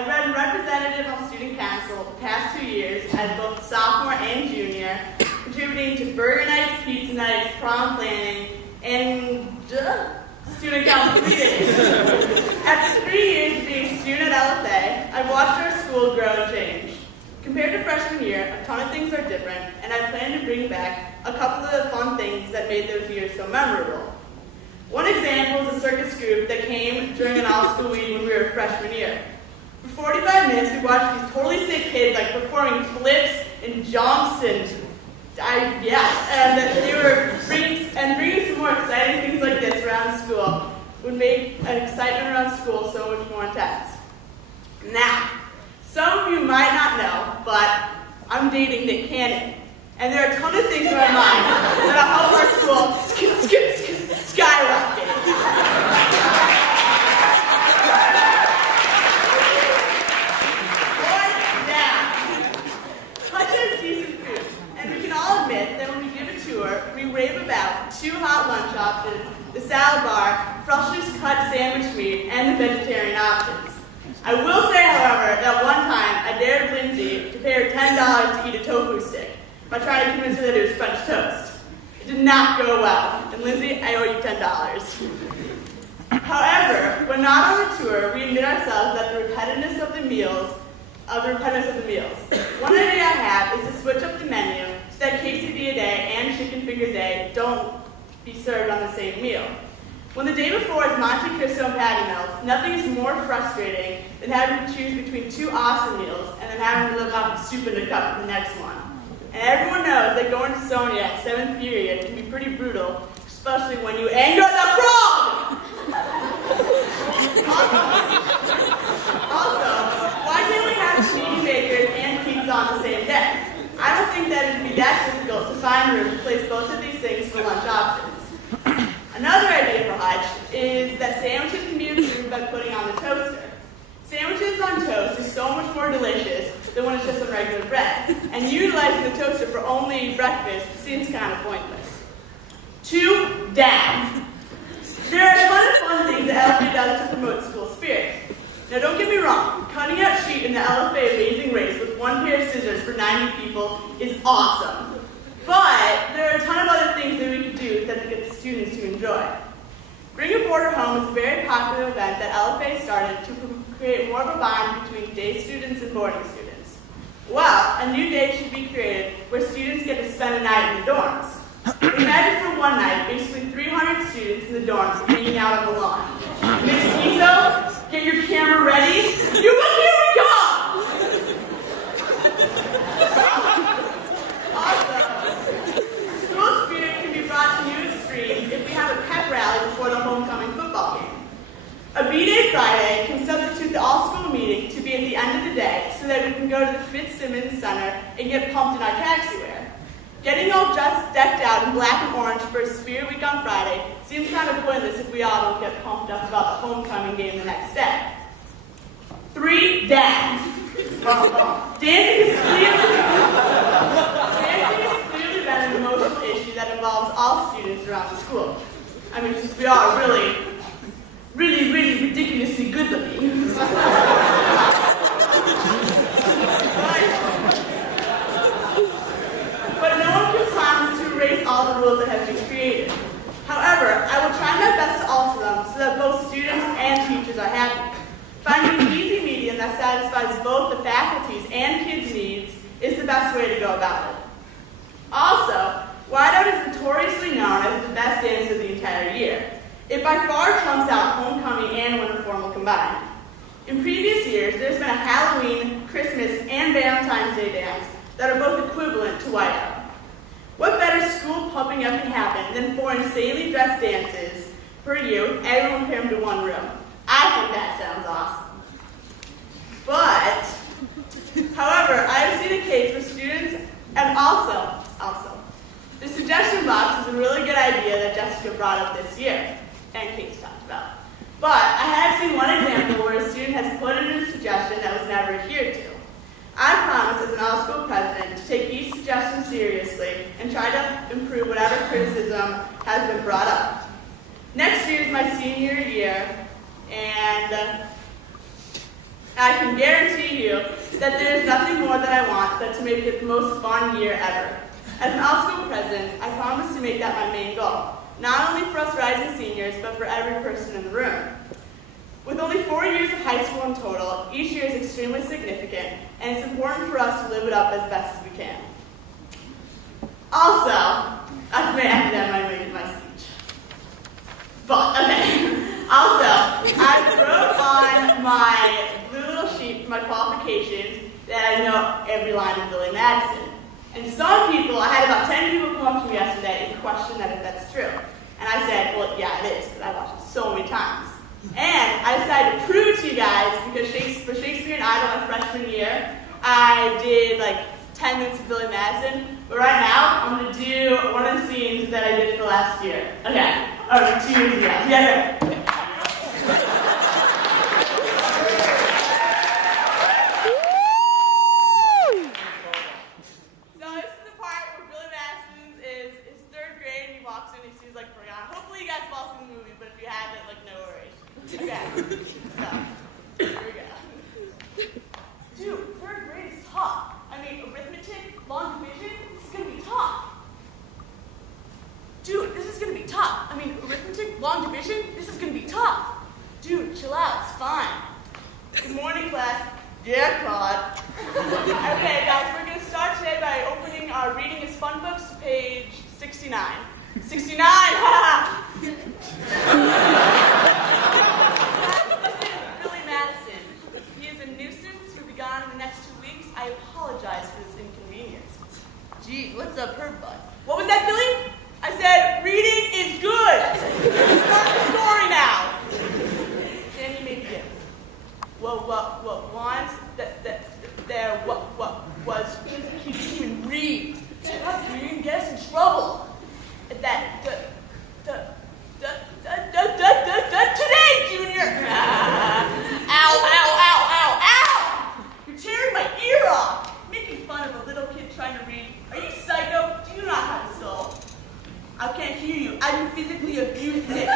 I've been representative on student council the past 2 years as both sophomore and junior, contributing to burger nights, pizza nights, prom planning, and student council meetings. After 3 years of being a student at LFA, I've watched our school grow and change. Compared to freshman year, a ton of things are different, and I plan to bring back a couple of the fun things that made those years so memorable. One example is a circus group that came during an all-school week when we were freshman year. For 45 minutes, we watched these totally sick kids performing flips and jumps and they were bringing some more exciting things like this around school would make an excitement around school so much more intense. Now, some of you might not know, but I'm dating Nick Cannon, and there are a ton of things in my mind that'll help our school skyrocket. We rave about 2 hot lunch options, the salad bar, freshly cut sandwich meat, and the vegetarian options. I will say, however, that one time I dared Lindsay to pay her $10 to eat a tofu stick by trying to convince her that it was French toast. It did not go well, and Lindsay, I owe you $10. However, when not on the tour, we admit ourselves that the repetitiveness of the meals. One idea I have is to switch up the menu so that quesadilla day and chicken finger day don't be served on the same meal. When the day before is Monte Cristo and patty melts, nothing is more frustrating than having to choose between 2 awesome meals and then having to live off the soup in the cup for the next one. And everyone knows that going to Sonia at 7th period can be pretty brutal, especially when you anger the frog! Also, why can't we have cheese makers and pizza on the same day? I don't think that it would be that difficult to find room to place both of these things for lunch options. Another idea for lunch is that sandwiches can be improved by putting on the toaster. Sandwiches on toast is so much more delicious than when it's just on regular bread, and utilizing the toaster for only breakfast seems kind of pointless. 2 down. There are a ton of fun things that LFA does to promote school spirit. Now don't get me wrong, cutting out sheet in the LFA Amazing Race with 1 pair of scissors for 90 people is awesome. But there are a ton of other things that we could do that get the students to enjoy. Bring a Boarder Home is a very popular event that LFA started to create more of a bond between day students and boarding students. Well, a new day should be created where students get to spend a night in the dorms. Imagine for one night, basically 300 students in the dorms hanging out on the lawn. Miss Kiso, get your camera ready. Here we come! Also, school spirit can be brought to new extremes if we have a pep rally before the homecoming football game. A B-Day Friday can substitute the all-school meeting to be at the end of the day so that we can go to the Fitzsimmons Center and get pumped in our taxi wear. Getting all decked out in black and orange for a Spirit Week on Friday seems kind of pointless if we all don't get pumped up about the homecoming game the next day. 3 down. Dancing has clearly been an emotional issue that involves all students around the school. I mean, since we all are really ridiculously good looking. But no one can promise to erase all the rules that have been created. However, I will try my best to alter them so that both students and teachers are happy. Finding an easy medium that satisfies both the faculty's and kids' needs is the best way to go about it. Also, Whiteout is notoriously known as the best dance of the entire year. It by far trumps out homecoming and winter formal combined. In previous years, there's been a Halloween, Christmas, and Valentine's Day dance that are both equivalent to Whiteout. What better school pumping up can happen than 4 insanely dressed dances for you, everyone crammed to one room? I think that sounds awesome. But, however, I have seen a case for students, and also, the suggestion box is a really good idea that Jessica brought up this year, and Kate's talked about. But I have seen one example where a student has put in a suggestion that was never adhered to. I promise as an all-school president to take each suggestion seriously and try to improve whatever criticism has been brought up. Next year is my senior year, and I can guarantee you that there is nothing more that I want than to make it the most fun year ever. As an all-school president, I promise to make that my main goal, not only for us rising seniors, but for every person in the room. With only 4 years of high school in total, each year is extremely significant, and it's important for us to live it up as best as we can. Also, I've been after that my speech. But, okay. Also, I wrote on my blue little sheet for my qualifications that I know every line of Billy Madison. And some people, I had about 10 people come up to me yesterday and question that if that's true. And I said, well, yeah, it is, because I watched it so many times. And I decided to prove to you guys, because for Shakespeare and Idol my freshman year, I did like 10 minutes of Billy Madison. But right now, I'm going to do one of the scenes that I did for last year. Okay. Or 2 years ago. Yeah. So this is the part where Billy Madison is 3rd grade and he walks in and he sees like Brianna. Hopefully you guys have all seen the movie, but if you haven't, like no worries. Okay. So here we go. Dude, 3rd grade is tough. I mean, arithmetic, long division, this is gonna be tough. Dude, this is gonna be tough. I mean, arithmetic, long division, this is gonna be tough. Dude, chill out, it's fine. Good morning, class. Yeah, Claude. Okay, guys, we're gonna start today by opening our Reading is Fun books to page 69. 69, ha! This is Billy Madison. He is a nuisance. He'll be gone in the next 2 weeks. I apologize for this inconvenience. Gee, what's up, her butt? What was that, Billy? I said, reading is good. Start the story now. Then you may begin. What once what was he didn't even read. How do you get us in trouble? That today, Junior. Ow! You're tearing my ear off. Making fun of a little kid trying to read. Are you psycho? Do you not have a soul? I can't hear you. I'm physically abusing it.